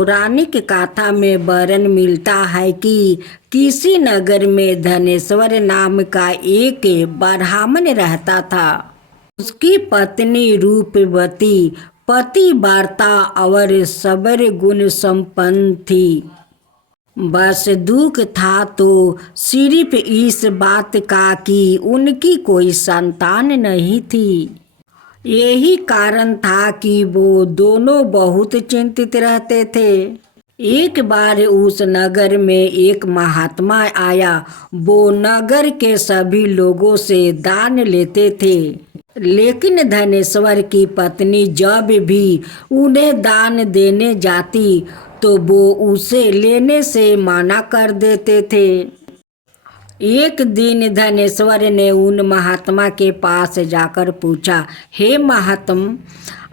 पौराणिक कथा में वर्णन मिलता है कि किसी नगर में धनेश्वर नाम का एक ब्राह्मण रहता था। उसकी पत्नी रूपवती, पतिव्रता और सबर गुण संपन्न थी। बस दुख था तो सिर्फ इस बात का कि उनकी कोई संतान नहीं थी। यही कारण था कि वो दोनों बहुत चिंतित रहते थे। एक बार उस नगर में एक महात्मा आया। वो नगर के सभी लोगों से दान लेते थे, लेकिन धनेश्वर की पत्नी जब भी उन्हें दान देने जाती तो वो उसे लेने से मना कर देते थे। एक दिन धनेश्वर ने उन महात्मा के पास जाकर पूछा, हे महात्म,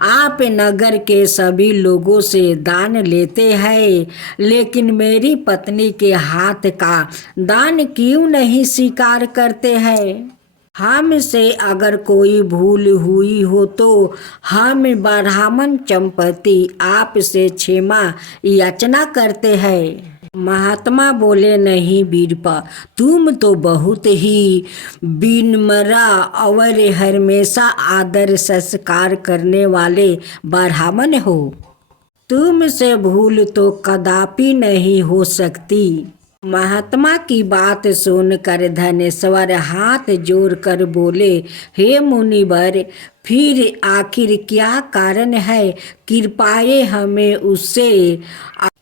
आप नगर के सभी लोगों से दान लेते हैं, लेकिन मेरी पत्नी के हाथ का दान क्यों नहीं स्वीकार करते हैं? हमसे अगर कोई भूल हुई हो तो हम ब्राह्मण चंपति आपसे क्षमा याचना करते हैं। महात्मा बोले, नहीं वीरपा, तुम तो बहुत ही विनम्र और हमेशा आदर संस्कार करने वाले ब्राह्मण हो। तुमसे भूल तो कदापि नहीं हो सकती। महात्मा की बात सुनकर धनेश्वर हाथ जोड़कर बोले, हे मुनिवर, फिर आखिर क्या कारण है? कृपया हमें उससे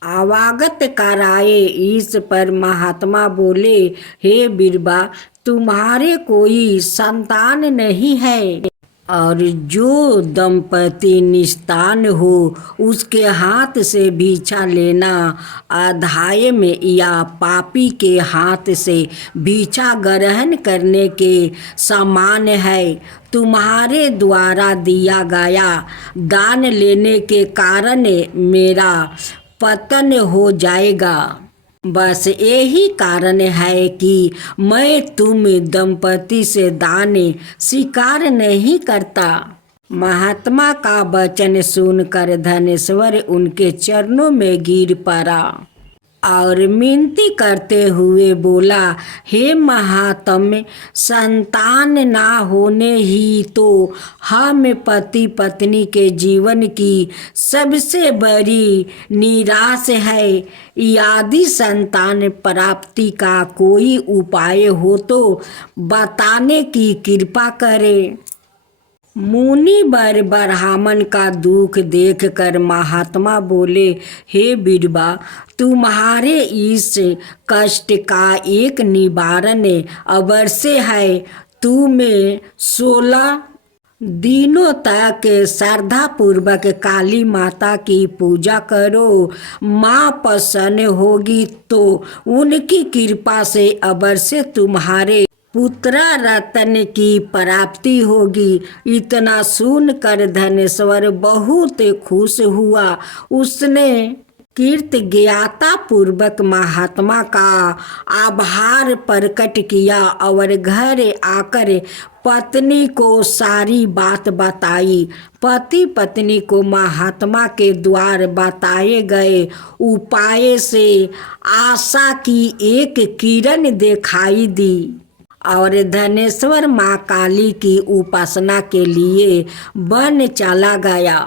अवगत कराए। इस पर महात्मा बोले, हे बीरबा, तुम्हारे कोई संतान नहीं है और जो दंपति निस्तान हो उसके हाथ से भिक्षा लेना अधर्म या पापी के हाथ से भिक्षा ग्रहण करने के समान है। तुम्हारे द्वारा दिया गया दान लेने के कारण मेरा पतन हो जाएगा। बस यही कारण है कि मैं तुम दंपति से दान स्वीकार नहीं करता। महात्मा का वचन सुनकर धनेश्वर उनके चरणों में गिर पड़ा और विनती करते हुए बोला, हे महात्म, संतान ना होने ही तो हम पति पत्नी के जीवन की सबसे बड़ी निराश है। यदि संतान प्राप्ति का कोई उपाय हो तो बताने की कृपा करें। मुनिवर ब्राह्मण का दुख देखकर महात्मा बोले, हे बीरबा, तुम्हारे इस कष्ट का एक निवारण अवश्य है। तुम्हें 16 दिनों तक श्रद्धा पूर्वक काली माता की पूजा करो। माँ प्रसन्न होगी तो उनकी कृपा से अवश्य तुम्हारे पुत्र रत्न की प्राप्ति होगी। इतना सुनकर धनेश्वर बहुत खुश हुआ। उसने कृतज्ञता पूर्वक महात्मा का आभार प्रकट किया और घर आकर पत्नी को सारी बात बताई। पति पत्नी को महात्मा के द्वारा बताए गए उपाय से आशा की एक किरण दिखाई दी और धनेश्वर माँ काली की उपासना के लिए वन चला गया।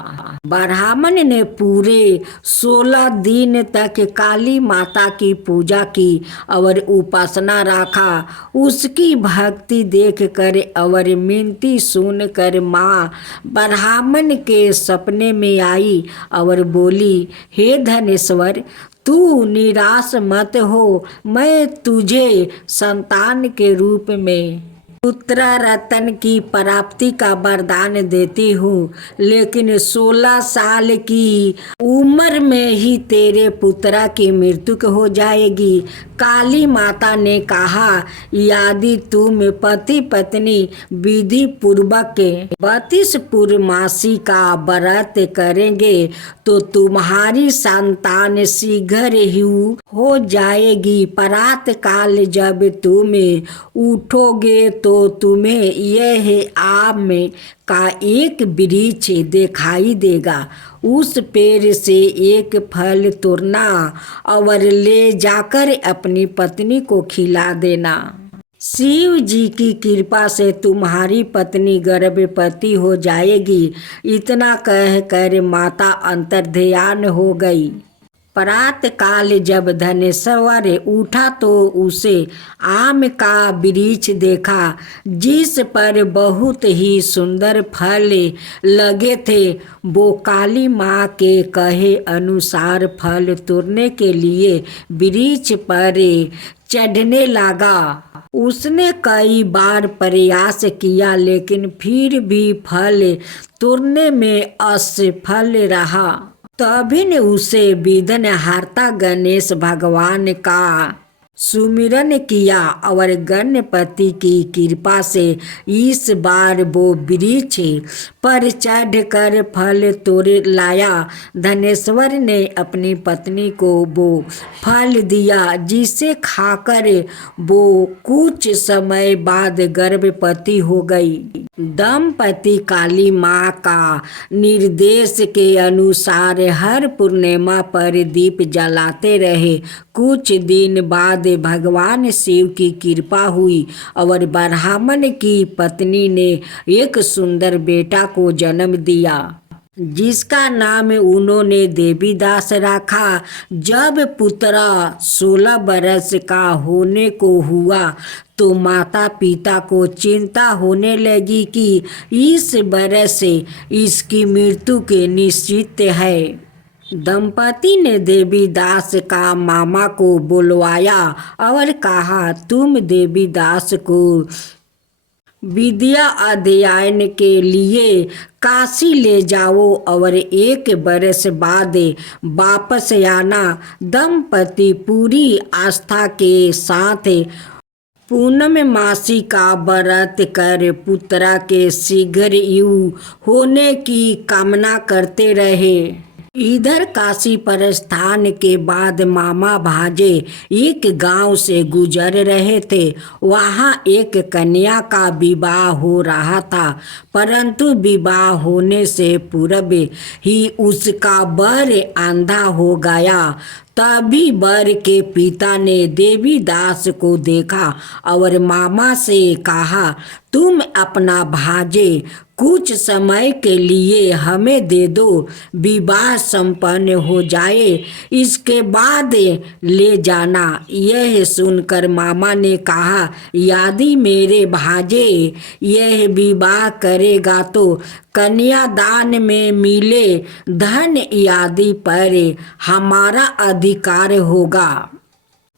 ब्राह्मण ने पूरे 16 दिन तक काली माता की पूजा की और उपासना रखा। उसकी भक्ति देखकर और मिनती सुनकर माँ ब्राह्मण के सपने में आई और बोली, हे धनेश्वर, तू निराश मत हो। मैं तुझे संतान के रूप में पुत्र रत्न की प्राप्ति का वरदान देती हूँ, लेकिन 16 साल की उम्र में ही तेरे पुत्र की मृत्यु हो जाएगी। काली माता ने कहा, यदि तुम पति पत्नी विधि पूर्वक 32 पूर्णमासी का व्रत करेंगे तो तुम्हारी संतान शीघ्र ही हो जाएगी। प्रातः काल जब तुम उठोगे तो तुम्हें यह आम में का एक वृक्ष दिखाई देगा। उस पेड़ से एक फल तोड़ना और ले जाकर अपनी पत्नी को खिला देना। शिव जी की कृपा से तुम्हारी पत्नी गर्भवती हो जाएगी। इतना कहकर माता अंतर्ध्यान हो गई। प्रात काल जब धनेश्वर उठा तो उसे आम का वृक्ष देखा, जिस पर बहुत ही सुंदर फल लगे थे। वो काली माँ के कहे अनुसार फल तोड़ने के लिए वृक्ष पर चढ़ने लगा। उसने कई बार प्रयास किया, लेकिन फिर भी फल तोड़ने में असफल रहा। तभी ने उसे विघ्नहर्ता गणेश भगवान का सुमिरन किया और गणपति की कृपा से इस बार वो वृक्ष पर चढ़कर फल तोड़ लाया। धनेश्वर ने अपनी पत्नी को वो फल दिया, जिसे खाकर वो कुछ समय बाद गर्भवती हो गई। दंपति काली माँ का निर्देश के अनुसार हर पूर्णिमा पर दीप जलाते रहे। कुछ दिन बाद भगवान शिव की कृपा हुई और ब्राह्मण की पत्नी ने एक सुंदर बेटा को जन्म दिया, जिसका नाम उन्होंने देवीदास रखा। जब पुत्र 16 बरस का होने को हुआ तो माता पिता को चिंता होने लगी कि इस बरस इसकी मृत्यु के निश्चित है। दंपति ने देवीदास का मामा को बुलवाया और कहा, तुम देवीदास को विद्या अध्ययन के लिए काशी ले जाओ और 1 बरस बाद वापस आना। दंपति पूरी आस्था के साथ पूर्णमासी का व्रत कर पुत्र के शीघ्र युग होने की कामना करते रहे। इधर काशी प्रस्थान के बाद मामा भाजे एक गांव से गुजर रहे थे। वहां एक कन्या का विवाह हो रहा था, परंतु विवाह होने से पूर्व ही उसका वर अंधा हो गया। तभी वर के पिता ने देवीदास को देखा और मामा से कहा, तुम अपना भाजे कुछ समय के लिए हमें दे दो, विवाह संपन्न हो जाए, इसके बाद ले जाना। यह सुनकर मामा ने कहा, यदि मेरे भाजे यह विवाह करेगा तो कन्यादान में मिले धन आदि पर हमारा अधिकार होगा।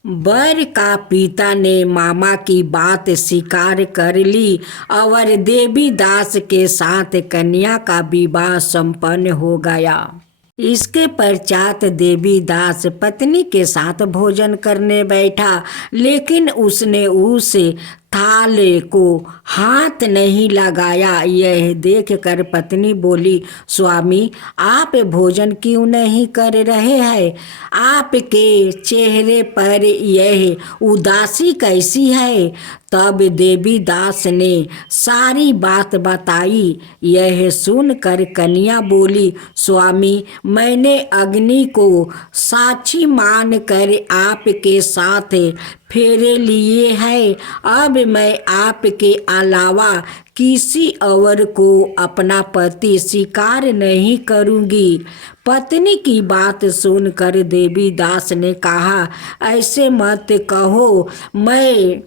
वर का पिता ने मामा की बात स्वीकार कर ली और देवीदास के साथ कन्या का विवाह संपन्न हो गया। इसके पश्चात देवीदास पत्नी के साथ भोजन करने बैठा, लेकिन उसने उस थाल को हाथ नहीं लगाया। यह देखकर पत्नी बोली, स्वामी आप भोजन क्यों नहीं कर रहे हैं? आपके चेहरे पर यह उदासी कैसी है? तब देवीदास ने सारी बात बताई। यह सुनकर कन्या बोली, स्वामी मैंने अग्नि को साक्षी मानकर आपके साथ फेरे लिए हैं। अब मैं आपके अलावा किसी और को अपना पति स्वीकार नहीं करूंगी। पत्नी की बात सुनकर देवीदास ने कहा, ऐसे मत कहो, मैं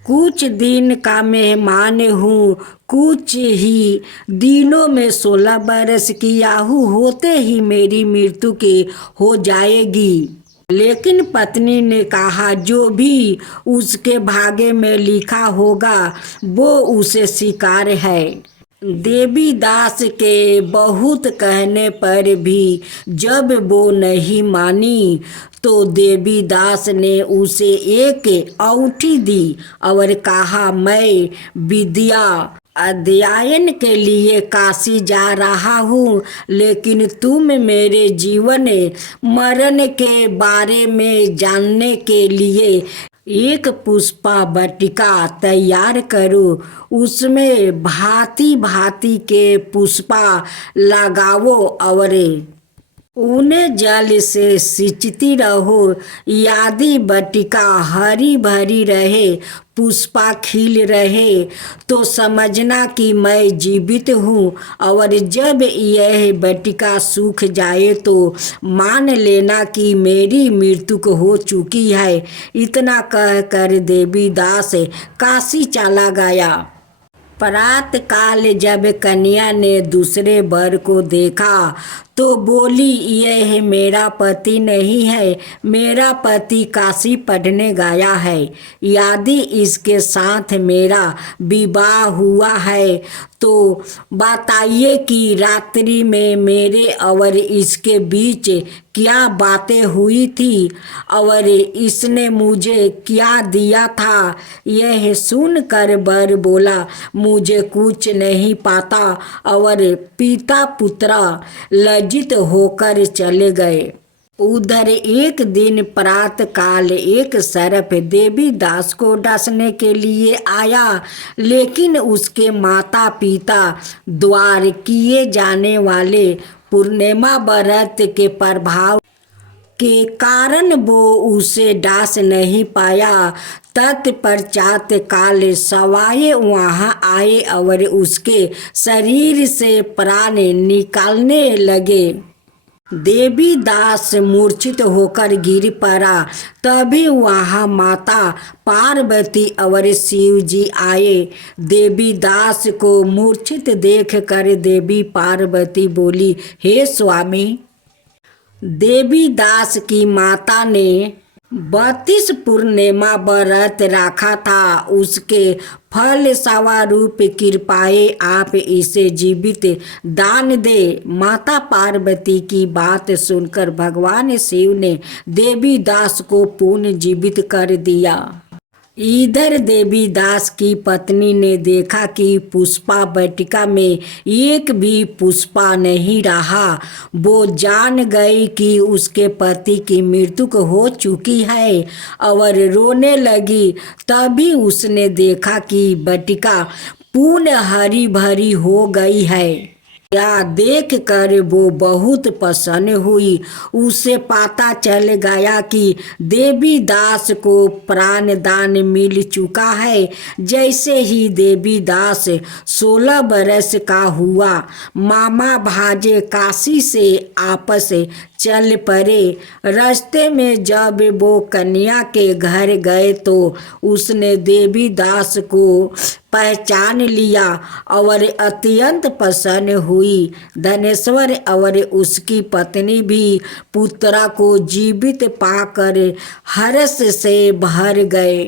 कुछ दिन का मेहमान हूँ। कुछ ही दिनों में 16 बरस की आयु होते ही मेरी मृत्यु की हो जाएगी। लेकिन पत्नी ने कहा, जो भी उसके भाग्य में लिखा होगा वो उसे स्वीकार है। देवीदास के बहुत कहने पर भी जब वो नहीं मानी तो देवीदास ने उसे एक अंगूठी दी और कहा, मैं विद्या अध्ययन के लिए काशी जा रहा हूँ, लेकिन तुम मेरे जीवन मरण के बारे में जानने के लिए एक पुष्पा बटिका तैयार करो, उसमें भांति भांति के पुष्पा लगाओ और उन्हें जल से सिंचती रहो। यदि बटिका हरी भरी रहे, पुष्पा खिल रहे, तो समझना कि मैं जीवित हूँ, और जब यह बटिका सूख जाए तो मान लेना कि मेरी मृत्यु हो चुकी है। इतना कहकर देवीदास काशी चला गया। प्रात काल जब कन्या ने दूसरे वर को देखा तो बोली, यह मेरा पति नहीं है, मेरा पति काशी पढ़ने गया है। यदि इसके साथ मेरा विवाह हुआ है तो बताइए कि रात्रि में मेरे और इसके बीच क्या बातें हुई थी और इसने मुझे क्या दिया था। यह सुनकर वर बोला, मुझे कुछ नहीं पता, और पिता पुत्र लज्जित होकर चले गए। उधर एक दिन प्रात काल एक सर्प देवीदास को डसने के लिए आया, लेकिन उसके माता पिता द्वारा किए जाने वाले पूर्णिमा व्रत के प्रभाव के कारण वो उसे डांस नहीं पाया। तत्पश्चात काल सवाए वहाँ आए और उसके शरीर से प्राण निकालने लगे। देवीदास मूर्छित होकर गिर पड़ा। तभी वहाँ माता पार्वती और शिव जी आए। देवीदास को मूर्छित देखकर देवी पार्वती बोली, हे स्वामी। देवीदास की माता ने 32 पूर्णिमा व्रत रखा था, उसके फल स्वरूप कृपाए आप इसे जीवित दान दे। माता पार्वती की बात सुनकर भगवान शिव ने देवीदास को पुनः जीवित कर दिया। इधर देवीदास की पत्नी ने देखा कि पुष्पा बटिका में एक भी पुष्पा नहीं रहा। वो जान गई कि उसके पति की मृत्यु हो चुकी है और रोने लगी। तभी उसने देखा कि बटिका पूर्ण हरी भरी हो गई है। यह देख कर वो बहुत प्रसन्न हुई। उसे पता चल गया कि देवीदास को प्राणदान मिल चुका है। जैसे ही देवीदास 16 बरस का हुआ, मामा भाजे काशी से आपस चल पड़े। रास्ते में जब वो कन्या के घर गए तो उसने देवीदास को पहचान लिया और अत्यंत प्रसन्न हुई। धनेश्वर और उसकी पत्नी भी पुत्रा को जीवित पाकर हर्ष से भर गए।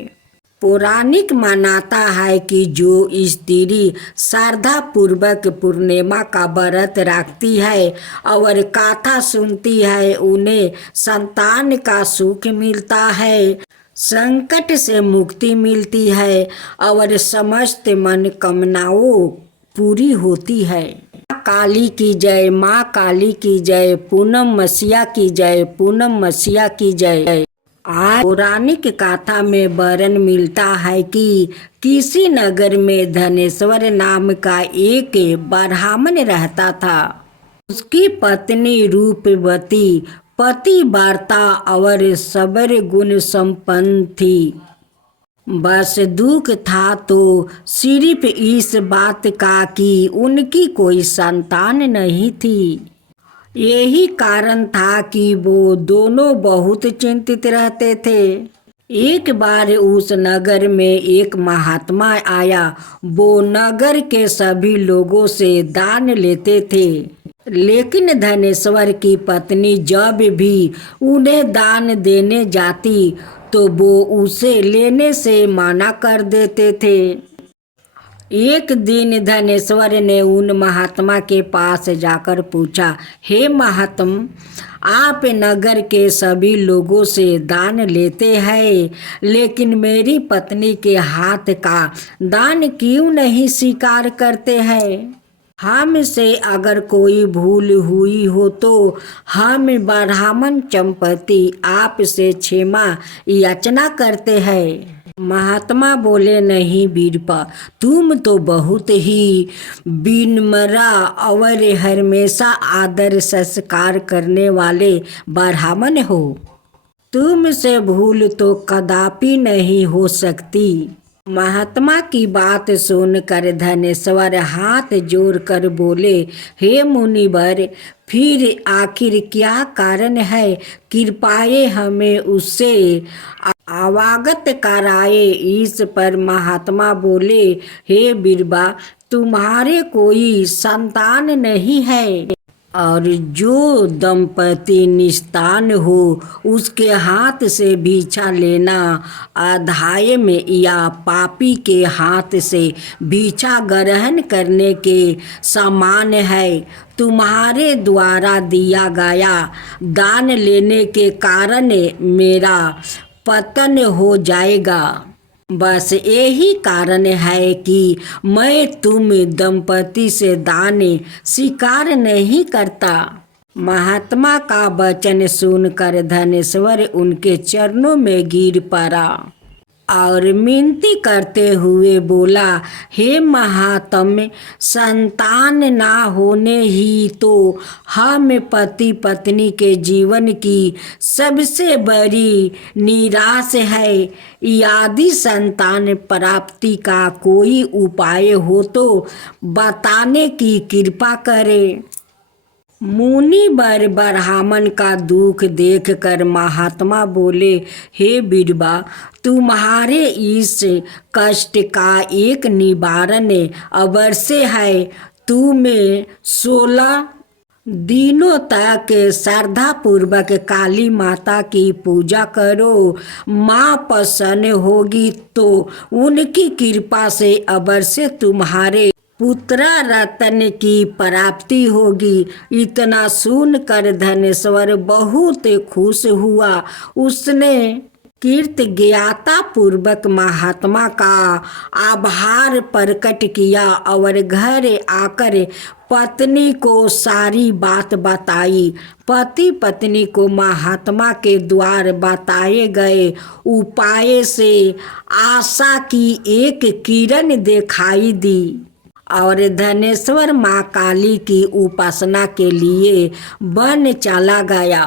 पौराणिक मान्यता है कि जो स्त्री श्रद्धा पूर्वक पूर्णिमा का व्रत रखती है और कथा सुनती है, उन्हें संतान का सुख मिलता है, संकट से मुक्ति मिलती है और समस्त मनोकामनाओं पूरी होती है। माँ काली की जय, माँ काली की जय, पूनम मसीहा की जय, पूनम मसीहा की जय। आज पौराणिक कथा में वर्णन मिलता है कि किसी नगर में धनेश्वर नाम का एक ब्राह्मण रहता था। उसकी पत्नी रूपवती, पतिव्रता और सबर गुण संपन्न थी। बस दुख था तो सिर्फ इस बात का कि उनकी कोई संतान नहीं थी। यही कारण था कि वो दोनों बहुत चिंतित रहते थे। एक बार उस नगर में एक महात्मा आया। वो नगर के सभी लोगों से दान लेते थे, लेकिन धनेश्वर की पत्नी जब भी उन्हें दान देने जाती तो वो उसे लेने से मना कर देते थे। एक दिन धनेश्वर ने उन महात्मा के पास जाकर पूछा, हे महात्मा, आप नगर के सभी लोगों से दान लेते हैं, लेकिन मेरी पत्नी के हाथ का दान क्यों नहीं स्वीकार करते हैं? हमसे अगर कोई भूल हुई हो तो हम ब्राह्मण चंपति आपसे क्षमा याचना करते हैं। महात्मा बोले, नहीं बीरपा, तुम तो बहुत ही विनम्र और हमेशा आदर संस्कार करने वाले ब्राह्मण हो। तुमसे भूल तो कदापि नहीं हो सकती। महात्मा की बात सुनकर धनेश्वर हाथ जोड़कर बोले, हे मुनिवर, फिर आखिर क्या कारण है? कृपया हमें उससे अवगत कराए। इस पर महात्मा बोले, हे बीरबा, तुम्हारे कोई संतान नहीं है और जो दंपति निस्तान हो उसके हाथ से भिक्षा लेना अधाय में या पापी के हाथ से भिक्षा ग्रहण करने के समान है। तुम्हारे द्वारा दिया गया दान लेने के कारण मेरा पतन हो जाएगा। बस यही कारण है कि मैं तुम दंपति से दान स्वीकार नहीं करता। महात्मा का वचन सुनकर धनेश्वर उनके चरणों में गिर पड़ा और मिनती करते हुए बोला, हे महात्म, संतान ना होने ही तो हम पति पत्नी के जीवन की सबसे बड़ी निराश है। यदि संतान प्राप्ति का कोई उपाय हो तो बताने की कृपा करें। मुनिवर ब्राह्मण का दुख देखकर महात्मा बोले, हे बीरबा, तुम्हारे इस कष्ट का एक निवारण अवश्य है। तुम्हें 16 दिनों तक श्रद्धा पूर्वक काली माता की पूजा करो। माँ प्रसन्न होगी तो उनकी कृपा से अवश्य तुम्हारे पुत्र रतन की प्राप्ति होगी। इतना सुनकर धनेश्वर बहुत खुश हुआ। उसने कृतज्ञता पूर्वक महात्मा का आभार प्रकट किया और घर आकर पत्नी को सारी बात बताई। पति पत्नी को महात्मा के द्वारा बताए गए उपाय से आशा की एक किरण दिखाई दी और धनेश्वर माँ काली की उपासना के लिए वन चला गया।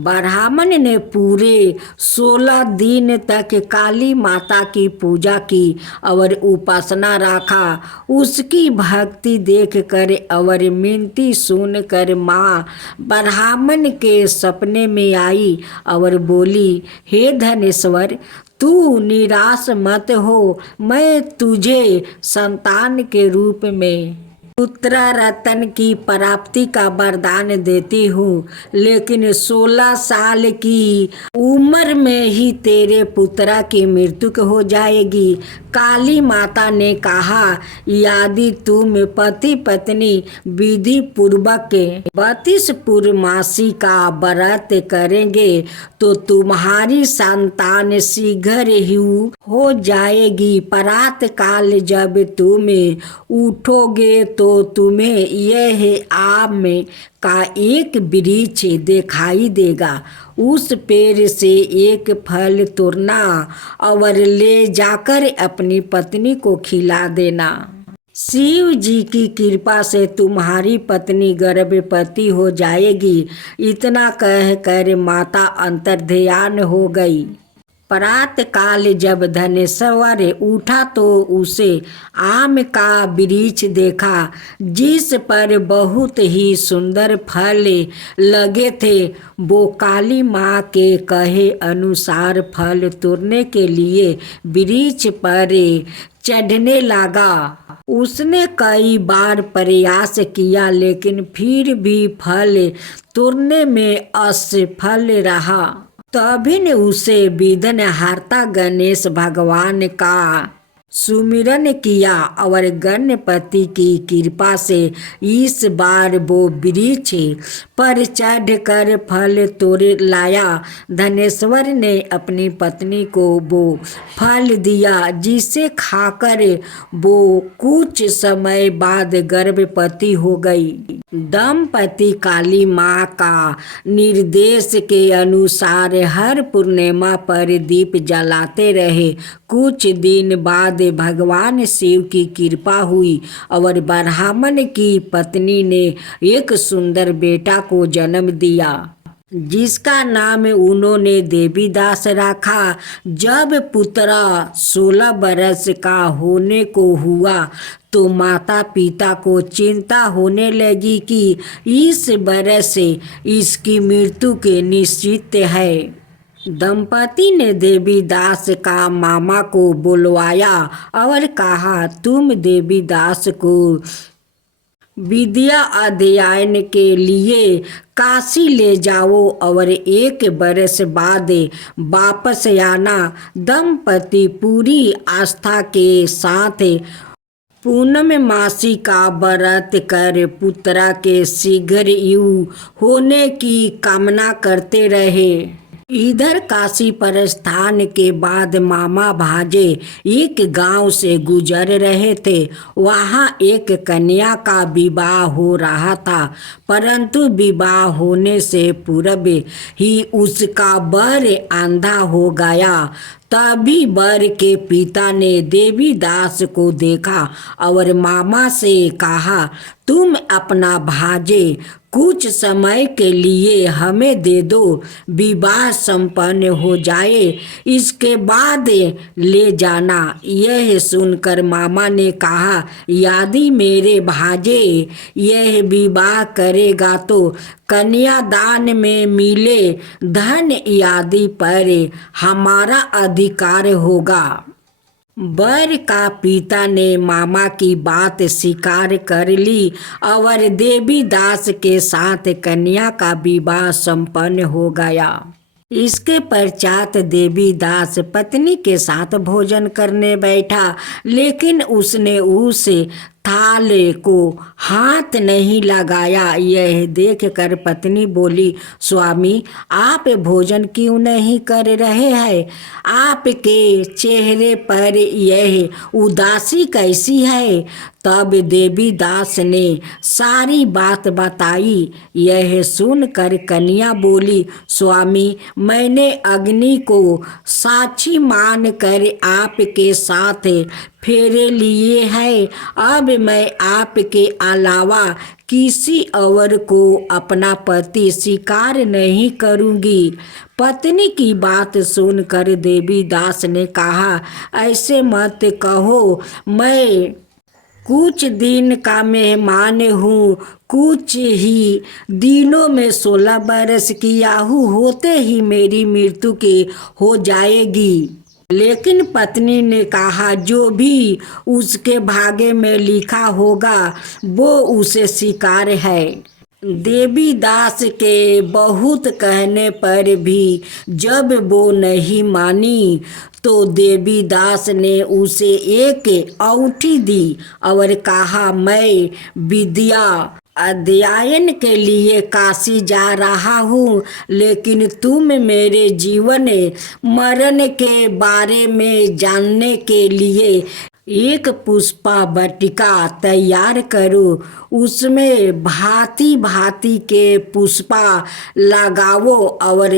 ब्राह्मण ने पूरे 16 दिन तक काली माता की पूजा की और उपासना रखा। उसकी भक्ति देखकर और मिनती सुनकर माँ ब्राह्मण के सपने में आई और बोली, हे धनेश्वर, तू निराश मत हो। मैं तुझे संतान के रूप में पुत्र रतन की प्राप्ति का वरदान देती हूँ, लेकिन 16 साल की उम्र में ही तेरे पुत्र की मृत्यु हो जाएगी। काली माता ने कहा, यदि तुम पति पत्नी विधि पूर्वक 32 पूर्णमासी का व्रत करेंगे तो तुम्हारी संतान शीघ्र ही हो जाएगी। प्रात काल जब तुम उठोगे तो तुम्हें यह आम का एक वृक्ष दिखाई देगा। उस पेड़ से एक फल तोड़ना और ले जाकर अपनी पत्नी को खिला देना। शिव जी की कृपा से तुम्हारी पत्नी गर्भवती हो जाएगी। इतना कहकर माता अंतर्ध्यान हो गई। प्रात काल जब धनेश्वर उठा तो उसे आम का वृक्ष देखा, जिस पर बहुत ही सुंदर फल लगे थे। वो काली माँ के कहे अनुसार फल तोड़ने के लिए वृक्ष पर चढ़ने लगा। उसने कई बार प्रयास किया, लेकिन फिर भी फल तोड़ने में असफल रहा। तभी ने उसे विघ्नहर्ता गणेश भगवान का सुमिरन किया और गणपति की कृपा से इस बार वो वृक्ष पर चढ़कर फल तोड़ लाया। धनेश्वर ने अपनी पत्नी को वो फल दिया जिसे खाकर वो कुछ समय बाद गर्भवती हो गई। दंपति काली माँ का निर्देश के अनुसार हर पूर्णिमा पर दीप जलाते रहे। कुछ दिन बाद भगवान शिव की कृपा हुई और ब्राह्मण की पत्नी ने एक सुंदर बेटा को जन्म दिया जिसका नाम उन्होंने देवीदास रखा। जब पुत्र 16 बरस का होने को हुआ तो माता पिता को चिंता होने लगी कि इस बरस से इसकी मृत्यु के निश्चित है। दंपति ने देवीदास का मामा को बुलवाया और कहा, तुम देवीदास को विद्या अध्ययन के लिए काशी ले जाओ और 1 बरस बाद वापस आना। दंपति पूरी आस्था के साथ पूर्णमासी का व्रत कर पुत्र के शीघ्र युग होने की कामना करते रहे। इधर काशी प्रस्थान के बाद मामा भाजे एक गांव से गुजर रहे थे। वहां एक कन्या का विवाह हो रहा था, परंतु विवाह होने से पूर्व ही उसका वर अंधा हो गया। तभी वर के पिता ने देवीदास को देखा और मामा से कहा, तुम अपना भाजे कुछ समय के लिए हमें दे दो, विवाह संपन्न हो जाए, इसके बाद ले जाना। यह सुनकर मामा ने कहा, यदि मेरे भाजे यह विवाह करेगा तो कन्यादान में मिले धन आदि पर हमारा अधिकार होगा। वर का पिता ने मामा की बात स्वीकार कर ली और देवीदास के साथ कन्या का विवाह संपन्न हो गया। इसके पश्चात देवीदास पत्नी के साथ भोजन करने बैठा, लेकिन उसने उस थाल को हाथ नहीं लगाया। यह देखकर पत्नी बोली, स्वामी आप भोजन क्यों नहीं कर रहे हैं? आपके चेहरे पर यह उदासी कैसी है? तब देवीदास ने सारी बात बताई। यह सुनकर कन्या बोली, स्वामी मैंने अग्नि को साक्षी मान कर आपके साथ फेरे लिए हैं। अब मैं आपके अलावा किसी और को अपना पति स्वीकार नहीं करूंगी। पत्नी की बात सुनकर देवीदास ने कहा, ऐसे मत कहो, मैं कुछ दिन का मेहमान हूँ। कुछ ही दिनों में 16 बरस की आयु होते ही मेरी मृत्यु की हो जाएगी। लेकिन पत्नी ने कहा, जो भी उसके भाग्य में लिखा होगा वो उसे स्वीकार है। देवीदास के बहुत कहने पर भी जब वो नहीं मानी तो देवीदास ने उसे एक औंठी दी और कहा, मैं विद्या अध्ययन के लिए काशी जा रहा हूँ, लेकिन तुम मेरे जीवन मरण के बारे में जानने के लिए एक पुष्पा वाटिका तैयार करो। उसमें भांति भांति के पुष्पा लगाओ और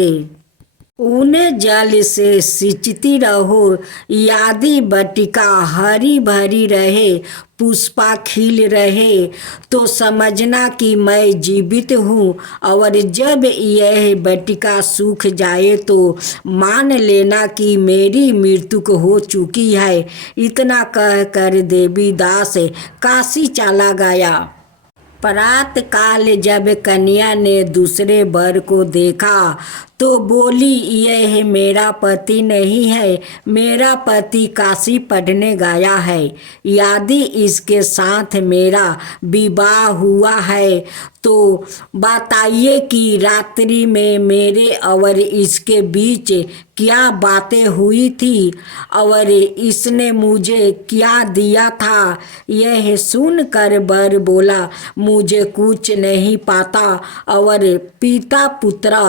उन्हें जल से सिंचती रहो। यदि वाटिका हरी भरी रहे, पुष्पा खिल रहे, तो समझना कि मैं जीवित हूँ, और जब यह वाटिका सूख जाए तो मान लेना कि मेरी मृत्यु हो चुकी है। इतना कहकर देवीदास काशी चला गया। प्रात काल जब कन्या ने दूसरे वर को देखा तो बोली, यह मेरा पति नहीं है, मेरा पति काशी पढ़ने गया है। यदि इसके साथ मेरा विवाह हुआ है तो बताइए कि रात्रि में मेरे और इसके बीच क्या बातें हुई थी और इसने मुझे क्या दिया था। यह सुनकर वर बोला, मुझे कुछ नहीं पता, और पिता पुत्र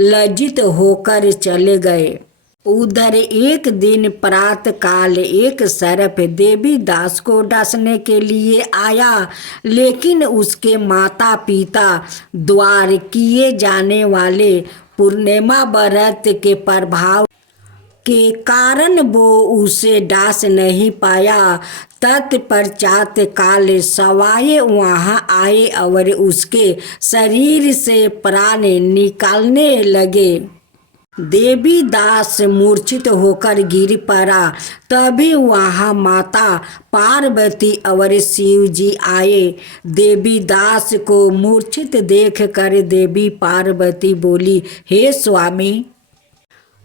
लज्जित होकर चले गए। उधर एक दिन प्रातः काल एक सर्प देवी दास को डसने के लिए आया, लेकिन उसके माता पिता द्वार किए जाने वाले पूर्णिमा व्रत के प्रभाव के कारण वो उसे डांस नहीं पाया। तत्पश्चात काल सवाए वहाँ आए और उसके शरीर से प्राण निकालने लगे। देवी दास मूर्छित होकर गिर पड़ा। तभी वहाँ माता पार्वती और शिव जी आए। देवी दास को मूर्छित देखकर देवी पार्वती बोली, हे स्वामी।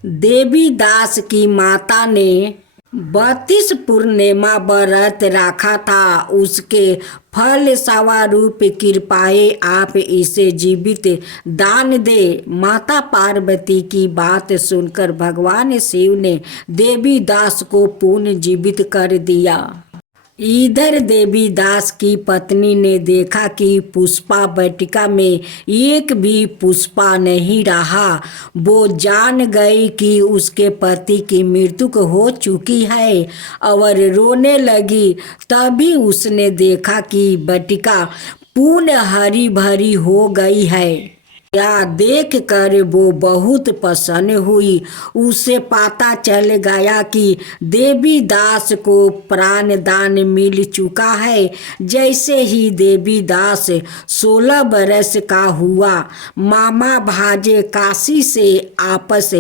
देवी दास की माता ने 32 पूर्णिमा व्रत रखा था, उसके फल स्वरूप कृपाए आप इसे जीवित दान दे। माता पार्वती की बात सुनकर भगवान शिव ने देवी दास को पुनः जीवित कर दिया। इधर देवी दास की पत्नी ने देखा कि पुष्पा वाटिका में एक भी पुष्पा नहीं रहा। वो जान गई कि उसके पति की मृत्यु हो चुकी है और रोने लगी। तभी उसने देखा कि वाटिका पूर्ण हरी भरी हो गई है। यह देख कर वो बहुत प्रसन्न हुई। उसे पता चल गया कि देवी दास को प्राण दान मिल चुका है। जैसे ही देवी दास 16 बरस का हुआ, मामा भाजे काशी से आपस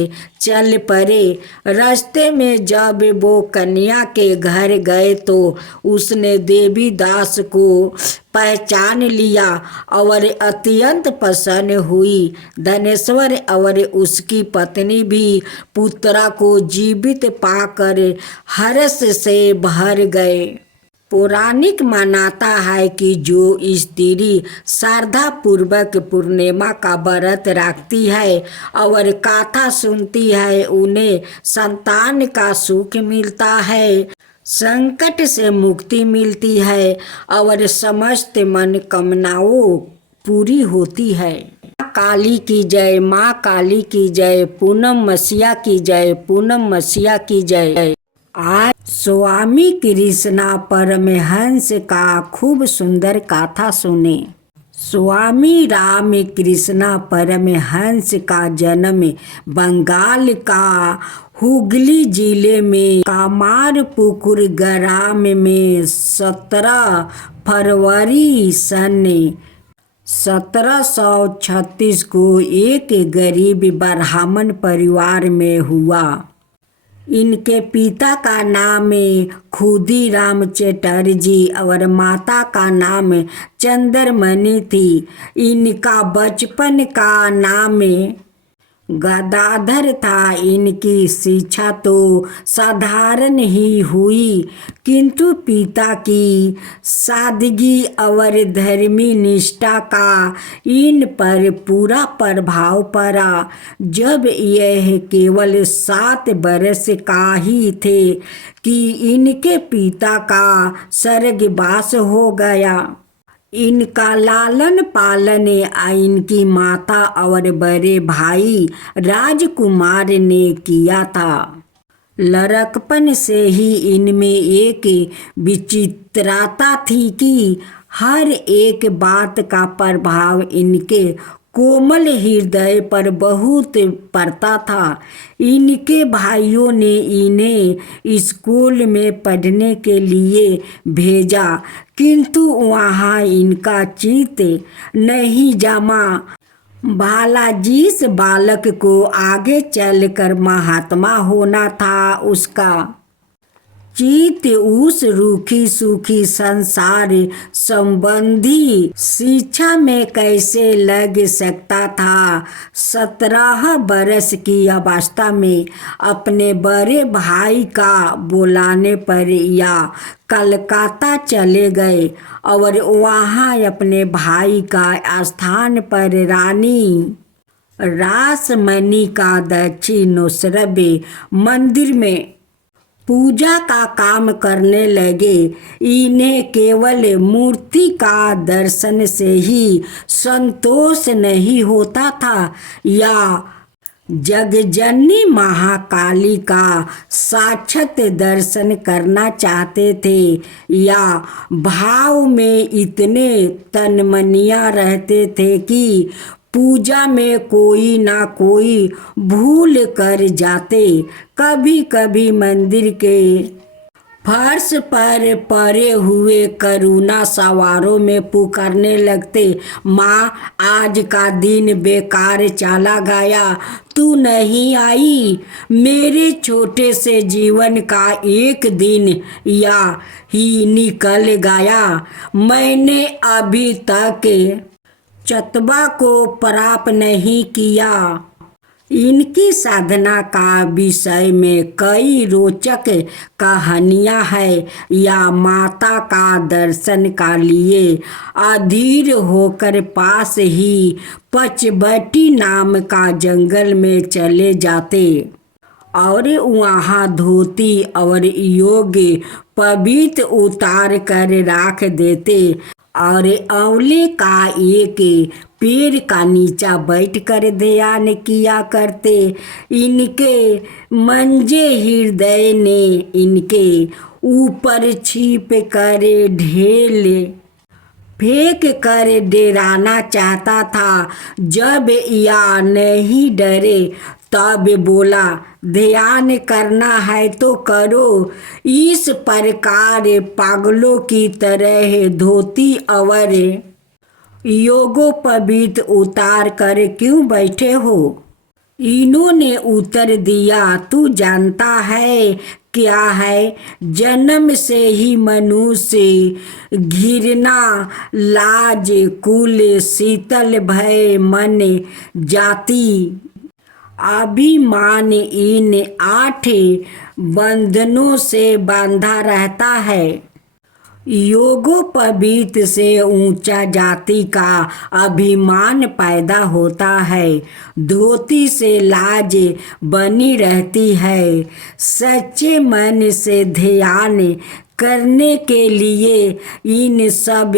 चल पड़े। रास्ते में जब वो कन्या के घर गए तो उसने देवी दास को पहचान लिया और अत्यंत प्रसन्न हुई। धनेश्वर और उसकी पत्नी भी पुत्रा को जीवित पाकर हर्ष से भर गए। पौराणिक मान्यता है कि जो स्त्री श्रद्धा पूर्वक पूर्णिमा का व्रत रखती है और कथा सुनती है, उन्हें संतान का सुख मिलता है, संकट से मुक्ति मिलती है और समस्त मनोकामनाओं पूरी होती है। माँ काली की जय, माँ काली की जय, पूनम मसीहा की जय, पूनम मसीहा की जय। आज स्वामी कृष्णा परमहंस का खूब सुंदर कथा सुने। स्वामी राम कृष्णा परमहंस का जन्म बंगाल का हुगली जिले में कामारपुकुर ग्राम में 17 फरवरी सन 1736 को एक गरीब ब्राह्मण परिवार में हुआ। इनके पिता का नाम खुदीराम चटर्जी और माता का नाम चंद्रमणि थी। इनका बचपन का नाम गदाधर था। इनकी शिक्षा तो साधारण ही हुई, किंतु पिता की सादगी और धर्मी निष्ठा का इन पर पूरा प्रभाव पड़ा। जब यह केवल 7 बरस का ही थे कि इनके पिता का स्वर्गवास हो गया। इनका लालन पालन इनकी माता और बड़े भाई राजकुमार ने किया था। लड़कपन से ही इनमें एक विचित्रता थी कि हर एक बात का प्रभाव इनके कोमल हृदय पर बहुत पड़ता था। इनके भाइयों ने इन्हें स्कूल में पढ़ने के लिए भेजा, किंतु वहाँ इनका चित्त नहीं जमा। भला जिस बालक को आगे चलकर महात्मा होना था, उसका चित उस रूखी सूखी संसार संबंधी शिक्षा में कैसे लग सकता था। 17 बरस की अवस्था में अपने बड़े भाई का बुलाने पर या कलकत्ता चले गए और वहाँ अपने भाई का स्थान पर रानी रासमणी का दक्षिणोत्सर्ग मंदिर में पूजा का काम करने लगे। इन्हें केवल मूर्ति का दर्शन से ही संतोष नहीं होता था या जगजननी महाकाली का साक्षात दर्शन करना चाहते थे या भाव में इतने तन्मनिया रहते थे कि पूजा में कोई ना कोई भूल कर जाते। कभी कभी मंदिर के फर्श पर पड़े हुए करुणा सवारों में पुकारने लगते, माँ आज का दिन बेकार चला गया, तू नहीं आई। मेरे छोटे से जीवन का एक दिन या ही निकल गया। मैंने अभी तक चतबा को प्राप्त नहीं किया। इनकी साधना का विषय में कई रोचक कहानियाँ हैं या माता का दर्शन का लिए अधीर होकर पास ही पचबटी नाम का जंगल में चले जाते और वहाँ धोती और योग्य पवित्र उतार कर रख देते और आंवले का एक पेड़ का नीचा बैठ कर ध्यान किया करते। इनके मंजे हृदय ने इनके ऊपर छिप कर ढेल फेंक कर डराना चाहता था। जब या नहीं डरे तब बोला, ध्यान करना है तो करो। इस प्रकार पागलों की तरह धोती और योगोपवीत उतार कर क्यों बैठे हो? इन्होंने उत्तर दिया, तू जानता है क्या है, जन्म से ही मनुष्य घृणा लाज कुल शीतल भय मन जाति अभिमान इन 8 बंधनों से बांधा रहता है। योगोपवीत से ऊंचा जाति का अभिमान पैदा होता है। धोती से लाज बनी रहती है। सच्चे मन से ध्यान करने के लिए इन सब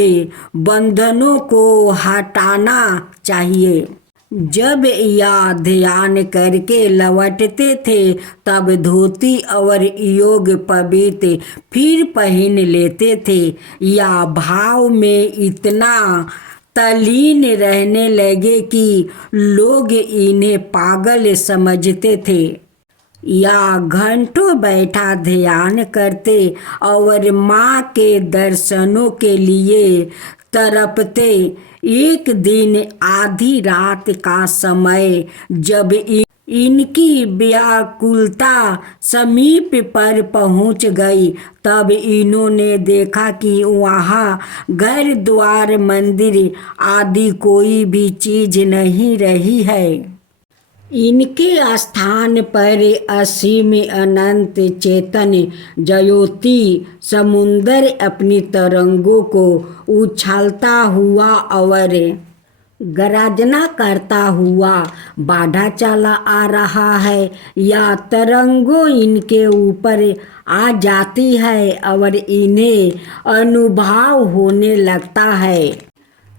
बंधनों को हटाना चाहिए। जब या ध्यान करके लौटते थे तब धोती और योग पवित्र फिर पहन लेते थे या भाव में इतना तल्लीन रहने लगे कि लोग इन्हें पागल समझते थे या घंटों बैठा ध्यान करते और माँ के दर्शनों के लिए तड़पते। एक दिन आधी रात का समय जब इनकी व्याकुलता समीप पर पहुंच गई तब इन्होंने देखा कि वहाँ घर द्वार मंदिर आदि कोई भी चीज नहीं रही है। इनके स्थान पर असीम अनंत चेतन ज्योति समुंदर अपनी तरंगों को उछालता हुआ और गर्जना करता हुआ बढ़ा चला आ रहा है या तरंगों इनके ऊपर आ जाती है और इन्हें अनुभव होने लगता है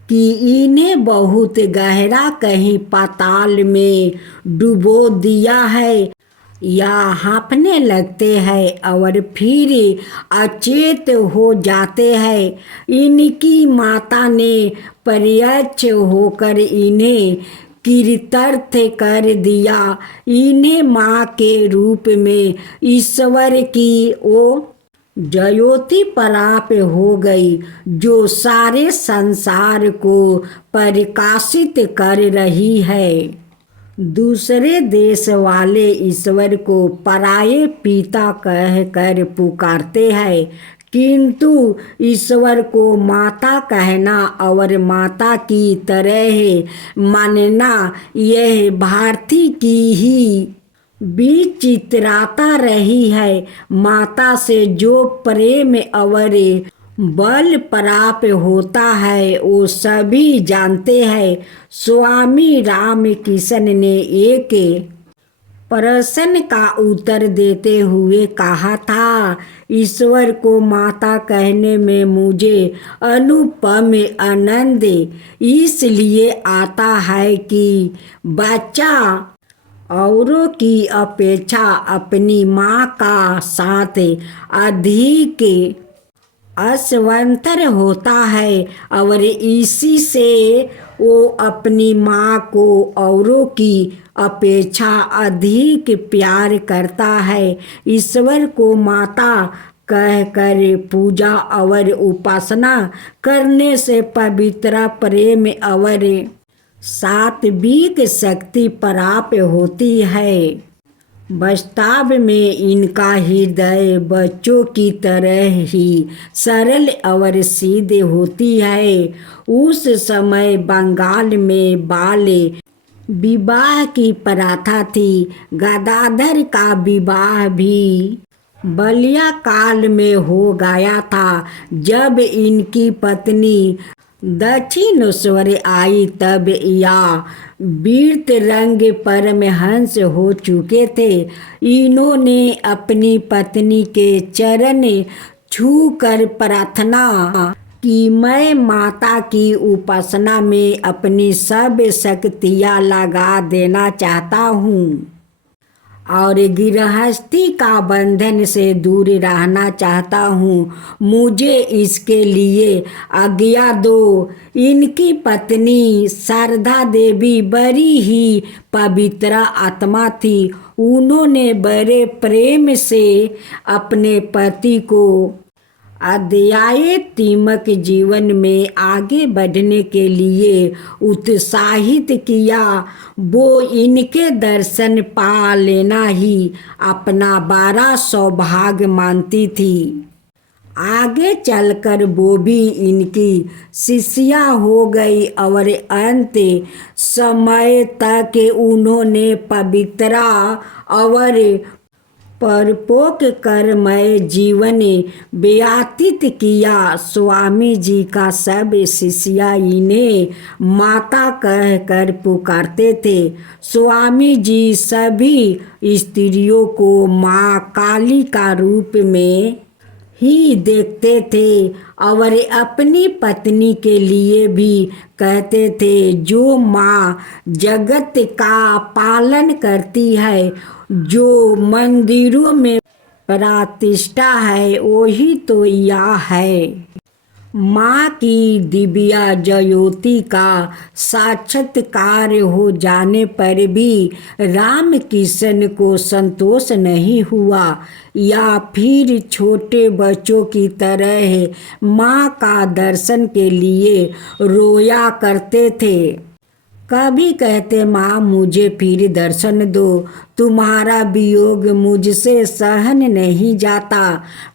कि इन्हें बहुत गहरा कहीं पाताल में डुबो दिया है या हाँफने लगते हैं और फिर अचेत हो जाते हैं। इनकी माता ने प्रत्यक्ष होकर इन्हें कृतार्थ कर दिया। इन्हें माँ के रूप में ईश्वर की ओ ज्योति प्राप्त हो गई जो सारे संसार को प्रकाशित कर रही है। दूसरे देश वाले ईश्वर को पराये पिता कह कर पुकारते हैं, किंतु ईश्वर को माता कहना और माता की तरह मानना यह भारती की ही विचित्रता रही है। माता से जो प्रेम और बल प्राप्त होता है वो सभी जानते हैं। स्वामी रामकृष्ण ने एक प्रश्न का उत्तर देते हुए कहा था, ईश्वर को माता कहने में मुझे अनुपम आनंद इसलिए आता है कि बच्चा औरों की अपेक्षा अपनी माँ का साथ अधिक असंतर होता है और इसी से वो अपनी माँ को औरों की अपेक्षा अधिक प्यार करता है। ईश्वर को माता कहकर पूजा और उपासना करने से पवित्र प्रेम और सात्विक शक्ति प्राप्त होती है। वास्तव में इनका हृदय बच्चों की तरह ही सरल और सीधे होती है। उस समय बंगाल में बाल विवाह की प्रथा थी। गदाधर का विवाह भी बलिया काल में हो गया था। जब इनकी पत्नी दक्षिणेश्वर आई तब या वीर रंग परमहंस हो चुके थे। इन्होंने अपनी पत्नी के चरण छूकर प्रार्थना कि मैं माता की उपासना में अपनी सब शक्तियाँ लगा देना चाहता हूँ और गृहस्थी का बंधन से दूर रहना चाहता हूँ, मुझे इसके लिए आज्ञा दो। इनकी पत्नी शारदा देवी बड़ी ही पवित्र आत्मा थी। उन्होंने बड़े प्रेम से अपने पति को आध्यात्मिक जीवन में आगे बढ़ने के लिए उत्साहित किया। वो इनके दर्शन पा लेना ही अपना बड़ा सौभाग्य मानती थी। आगे चलकर वो भी इनकी शिष्या हो गई और अंत समय तक उन्होंने पवित्र और परपोक कर्मय जीवन व्यतीत किया। स्वामी जी का सब शिष्य इन्हें माता कहकर पुकारते थे। स्वामी जी सभी स्त्रियों को माँ काली का रूप में ही देखते थे और अपनी पत्नी के लिए भी कहते थे, जो माँ जगत का पालन करती है, जो मंदिरों में प्रतिष्ठा है, वही तो यह है। माँ की दिव्या ज्योति का साक्षात्कार हो जाने पर भी रामकृष्ण को संतोष नहीं हुआ या फिर छोटे बच्चों की तरह माँ का दर्शन के लिए रोया करते थे। कभी कहते, माँ मुझे फिर दर्शन दो, तुम्हारा वियोग मुझसे सहन नहीं जाता।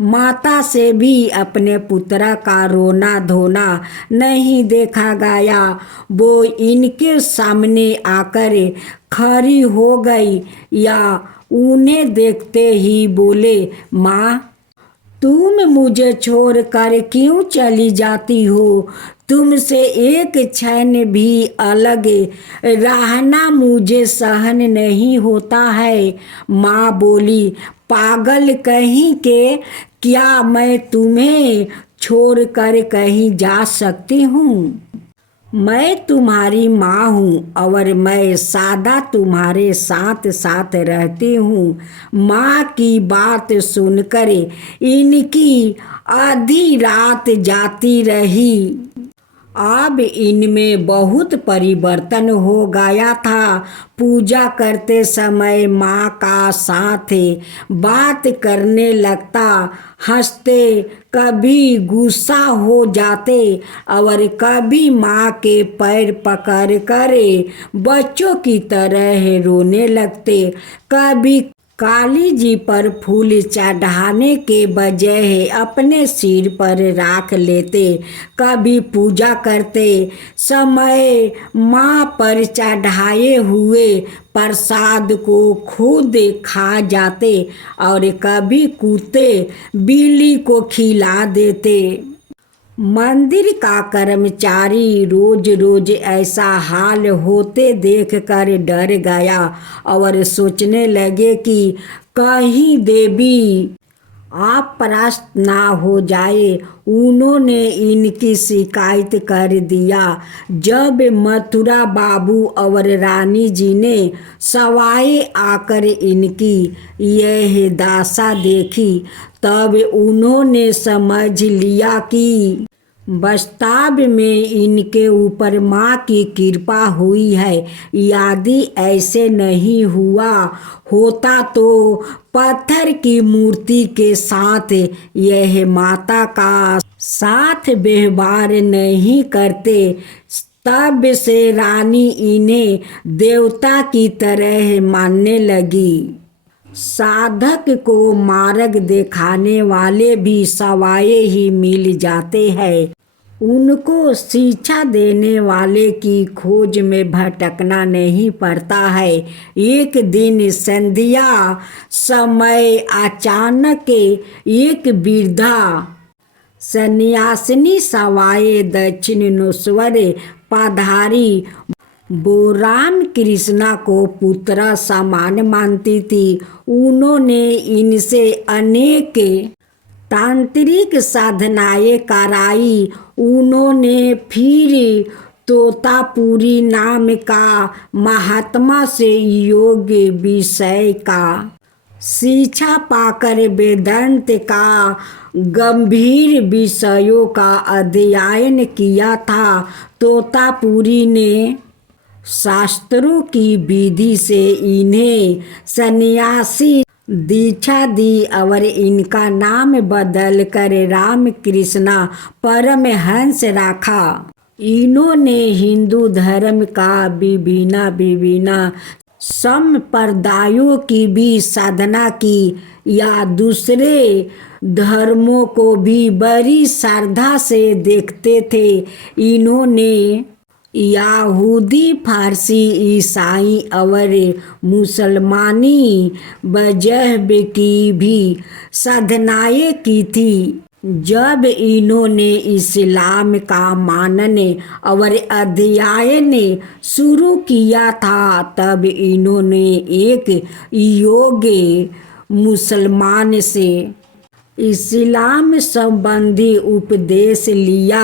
माता से भी अपने पुत्र का रोना धोना नहीं देखा गया। वो इनके सामने आकर खड़ी हो गई या उन्हें देखते ही बोले, माँ तुम मुझे छोड़कर क्यों चली जाती हो? तुमसे एक क्षण भी अलग रहना मुझे सहन नहीं होता है। माँ बोली, पागल कहीं के, क्या मैं तुम्हें छोड़कर कहीं जा सकती हूँ? मैं तुम्हारी माँ हूँ और मैं सदा तुम्हारे साथ साथ रहती हूँ। माँ की बात सुनकर इनकी आधी रात जाती रही अब इनमें बहुत परिवर्तन हो गया था। पूजा करते समय माँ का साथ बात करने लगता, हंसते, कभी गुस्सा हो जाते और कभी माँ के पैर पकड़ कर बच्चों की तरह रोने लगते। कभी काली जी पर फूल चढ़ाने के बजाय अपने सिर पर राख लेते। कभी पूजा करते समय माँ पर चढ़ाए हुए प्रसाद को खुद खा जाते और कभी कुत्ते बिल्ली को खिला देते। मंदिर का कर्मचारी रोज रोज ऐसा हाल होते देखकर डर गया और सोचने लगे कि कहीं देवी अपरास्त ना हो जाए। उन्होंने इनकी शिकायत कर दिया। जब मथुरा बाबू और रानी जी ने सवाए आकर इनकी यह दशा देखी, तब उन्होंने समझ लिया कि वास्तव में इनके ऊपर माँ की कृपा हुई है। यदि ऐसे नहीं हुआ होता तो पत्थर की मूर्ति के साथ यह माता का साथ व्यवहार नहीं करते। तब से रानी इन्हें देवता की तरह मानने लगी। साधक को मार्ग दिखाने वाले भी सवाए ही मिल जाते हैं। उनको शिक्षा देने वाले की खोज में भटकना नहीं पड़ता है। एक दिन संध्या समय अचानक एक वृद्धा सन्यासिनी सवाए दक्षिणेश्वर पधारी। वो राम कृष्णा को पुत्र समान मानती थी। उन्होंने इनसे अनेक तांत्रिक साधनाएं कराई। उन्होंने फिर तोतापुरी नाम का महात्मा से योग विषय का शिक्षा पाकर वेदांत का गंभीर विषयों का अध्ययन किया था। तोतापुरी ने शास्त्रों की विधि से इन्हें सन्यासी दीक्षा दी और इनका नाम बदलकर रामकृष्णा परमहंस रखा। इन्होंने हिंदू धर्म का विभिन्न संप्रदायों की भी साधना की या दूसरे धर्मों को भी बड़ी श्रद्धा से देखते थे। इन्होंने यहूदी, फारसी, ईसाई और मुसलमानी मजहब की भी साधनाएं की थी। जब इन्होंने इस्लाम का मानन और अध्ययन शुरू किया था, तब इन्होंने एक योग्य मुसलमान से इस्लाम संबंधी उपदेश लिया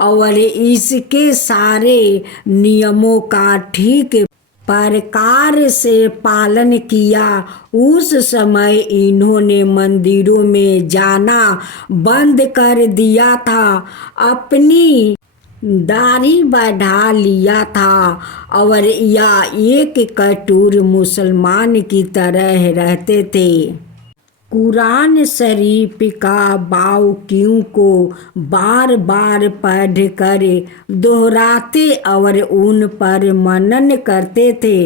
और इसके सारे नियमों का ठीक प्रकार से पालन किया। उस समय इन्होंने मंदिरों में जाना बंद कर दिया था, अपनी दाढ़ी बढ़ा लिया था और या एक कठोर मुसलमान की तरह रहते थे। कुरान शरीफ का वाक्यों को बार बार पढ़ कर दोहराते और उन पर मनन करते थे।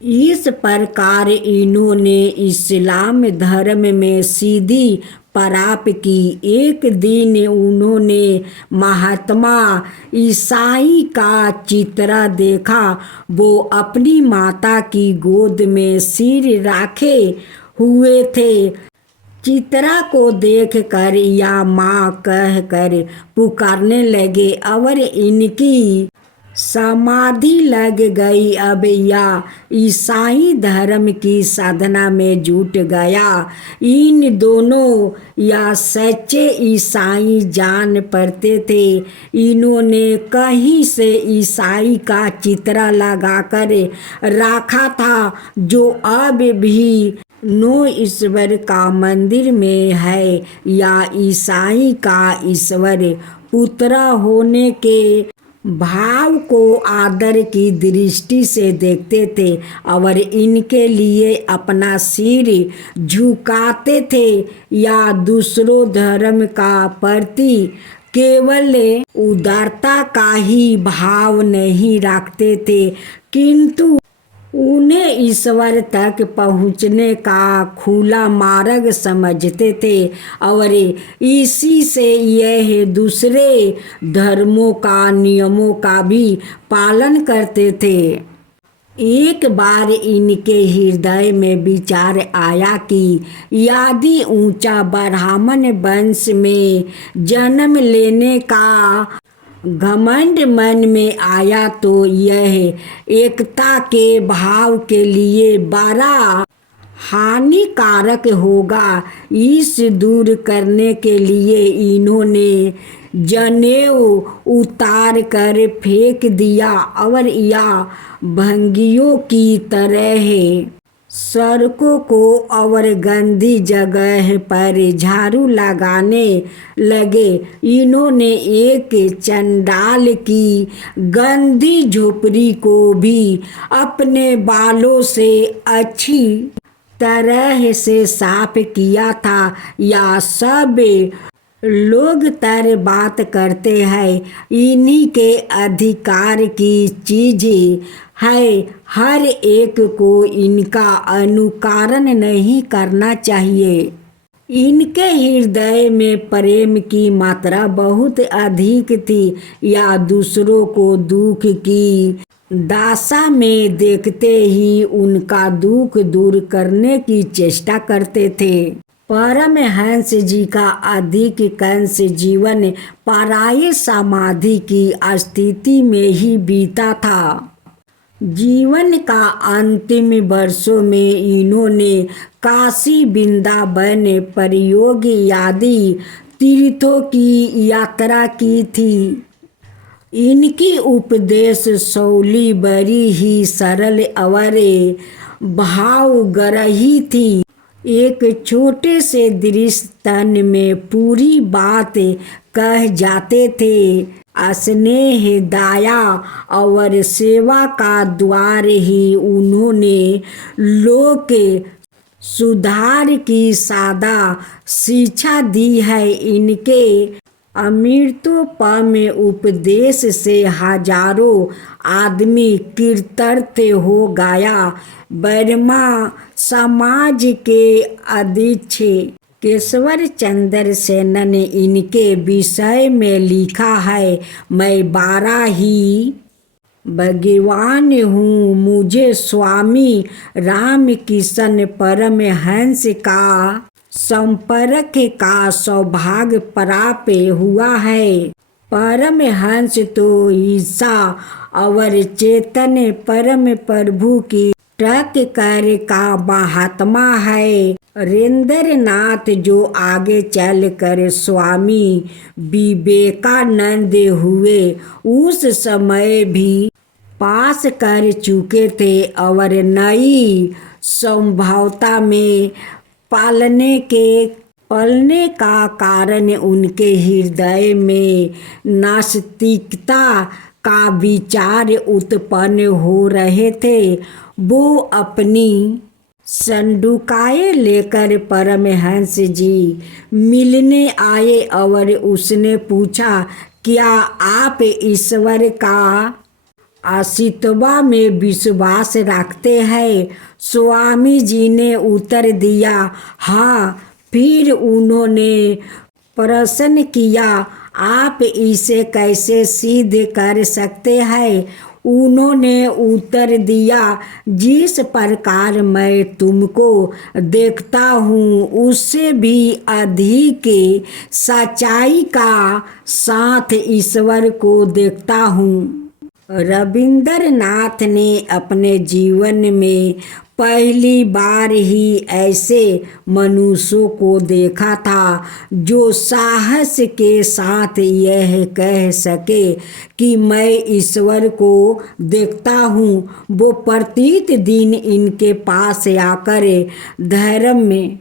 इस प्रकार इन्होंने इस्लाम धर्म में सीधी प्राप्त की। एक दिन उन्होंने महात्मा ईसाई का चित्र देखा। वो अपनी माता की गोद में सिर रखे हुए थे। चित्रा को देखकर या माँ कहकर पुकारने लगे और इनकी समाधि लग गई। अब या ईसाई धर्म की साधना में जुट गया। इन दोनों या सच्चे ईसाई जान पड़ते थे। इन्होंने कहीं से ईसाई का चित्र लगाकर रखा था, जो अब भी नो ईश्वर का मंदिर में है। या ईसाई का ईश्वर पुत्र होने के भाव को आदर की दृष्टि से देखते थे और इनके लिए अपना सिर झुकाते थे या दूसरों धर्म का प्रति केवल उदारता का ही भाव नहीं रखते थे, किंतु उन्हें ईश्वर तक पहुँचने का खुला मार्ग समझते थे और इसी से यह दूसरे धर्मों का नियमों का भी पालन करते थे। एक बार इनके हृदय में विचार आया कि यदि ऊंचा ब्राह्मण वंश में जन्म लेने का घमंड मन में आया तो यह एकता के भाव के लिए बड़ा हानिकारक होगा। इस दूर करने के लिए इन्होंने जनेऊ उतार कर फेंक दिया और या भंगियों की तरह सड़कों को और गंदी जगह पर झाड़ू लगाने लगे। इन्होंने एक चंडाल की गंदी झोपड़ी को भी अपने बालों से अच्छी तरह से साफ किया था। या सब लोग तर बात करते हैं, इन्हीं के अधिकार की चीज़ें है, हर एक को इनका अनुकरण नहीं करना चाहिए। इनके हृदय में प्रेम की मात्रा बहुत अधिक थी या दूसरों को दुख की दशा में देखते ही उनका दुख दूर करने की चेष्टा करते थे। परमहंस जी का अधिकांश जीवन पराये समाधि की स्थिति में ही बीता था। जीवन का अंतिम वर्षों में इन्होंने काशी, वृंदावन, प्रयोग आदि तीर्थों की यात्रा की थी। इनकी उपदेश शैली बड़ी ही सरल और भावग्राही थी। एक छोटे से दृश्य तन में पूरी बात कह जाते थे। स्नेह, दया और सेवा का द्वार ही उन्होंने लोक सुधार की सादा शिक्षा दी है। इनके अमृतोपम उपदेश से हजारों आदमी कृतार्थ हो गया। बर्मा समाज के अध्यक्ष केशव चंद्र सेन ने इनके विषय में लिखा है, मैं बड़ा ही भाग्यवान हूँ, मुझे स्वामी रामकृष्ण परमहंस का संपर्क का सौभाग्य प्राप्त हुआ है। परमहंस तो ईसा और चेतन परम प्रभु की टक्कर का महात्मा है। रेंद्रनाथ जो आगे चलकर स्वामी विवेकानंद हुए, उस समय भी पास कर चुके थे और नई संभवता में पालने का कारण उनके हृदय में नास्तिकता का विचार उत्पन्न हो रहे थे। वो अपनी संदूकाएं लेकर परमहंस जी मिलने आए और उसने पूछा, क्या आप ईश्वर का अस्तित्व में विश्वास रखते हैं? स्वामी जी ने उत्तर दिया, हाँ। फिर उन्होंने प्रश्न किया, आप इसे कैसे सिद्ध कर सकते हैं? उन्होंने उत्तर दिया, जिस प्रकार मैं तुमको देखता हूँ उससे भी अधिक सच्चाई का साथ ईश्वर को देखता हूँ। रविंद्रनाथ ने अपने जीवन में पहली बार ही ऐसे मनुष्यों को देखा था जो साहस के साथ यह कह सके कि मैं ईश्वर को देखता हूँ। वो प्रत्येक दिन इनके पास आकर धर्म में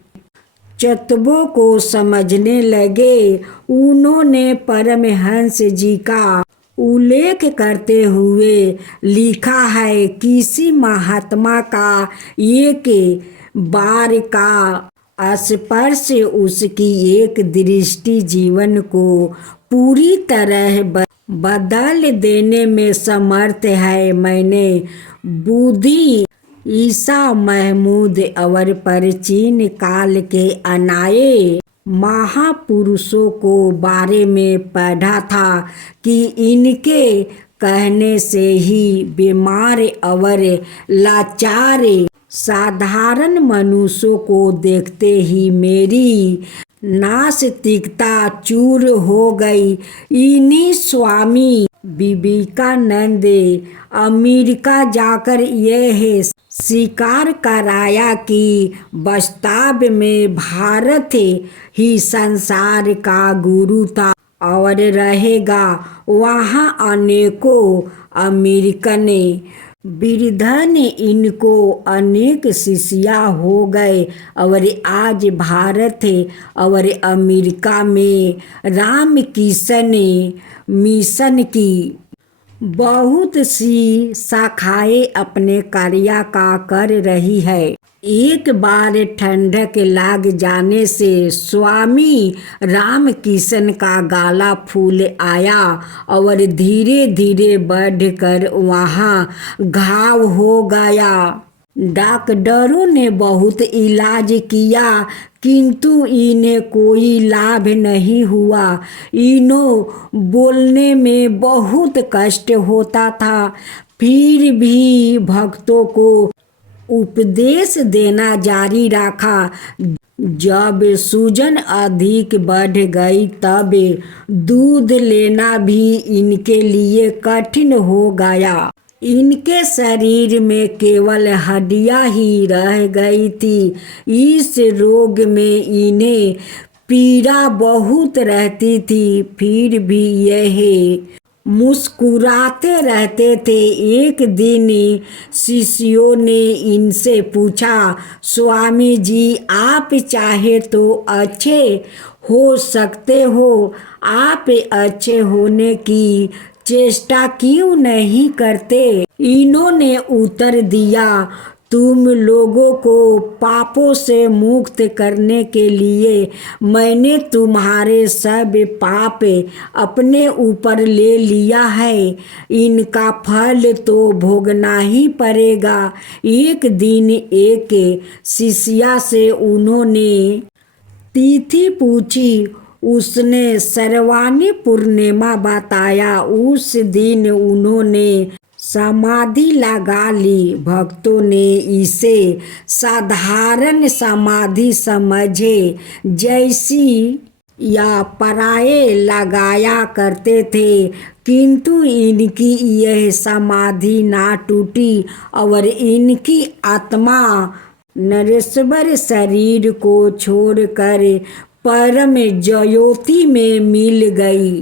तत्वों को समझने लगे। उन्होंने परमहंस जी का उल्लेख करते हुए लिखा है, किसी महात्मा का एक बार का स्पर्श, उसकी एक दृष्टि जीवन को पूरी तरह बदल देने में समर्थ है। मैंने बुद्धि ईसा महमूद और प्राचीन काल के अनाए महापुरुषों को बारे में पढ़ा था कि इनके कहने से ही बीमार और लाचार साधारण मनुष्यों को देखते ही मेरी नास्तिकता चूर हो गई। इन्हीं स्वामी विवेकानंद अमेरिका जाकर यह स्वीकार कराया कि वास्तव में भारत ही संसार का गुरु था और रहेगा। वहाँ अनेकों अमेरिकन वृद्धन इनको अनेक शिष्य हो गए और आज भारत और अमेरिका में रामकृष्ण मिशन की बहुत सी शाखाएं अपने कार्य का कर रही है। एक बार ठंडक लग जाने से स्वामी रामकृष्ण का गला फूल आया और धीरे धीरे बढ़कर वहाँ घाव हो गया। डॉक्टरों ने बहुत इलाज किया किंतु इन्हें कोई लाभ नहीं हुआ। इन्हों बोलने में बहुत कष्ट होता था, फिर भी भक्तों को उपदेश देना जारी रखा। जब सूजन अधिक बढ़ गई तब दूध लेना भी इनके लिए कठिन हो गया। इनके शरीर में केवल हड्डियां ही रह गई थी। इस रोग में इन्हें पीड़ा बहुत रहती थी, फिर भी यह मुस्कुराते रहते थे। एक दिन शिष्यों ने इनसे पूछा, स्वामी जी आप चाहे तो अच्छे हो सकते हो, आप अच्छे होने की चेष्टा क्यों नहीं करते? इन्होंने उत्तर दिया, तुम लोगों को पापों से मुक्त करने के लिए मैंने तुम्हारे सब पाप अपने ऊपर ले लिया है, इनका फल तो भोगना ही पड़ेगा। एक दिन एक शिष्या से उन्होंने तिथि पूछी। उसने श्रावणी पूर्णिमा बताया। उस दिन उन्होंने समाधि लगा ली। भक्तों ने इसे साधारण समाधि समझे, जैसी या पराये लगाया करते थे, किंतु इनकी यह समाधि ना टूटी और इनकी आत्मा नश्वर शरीर को छोड़कर परम ज्योति में मिल गई।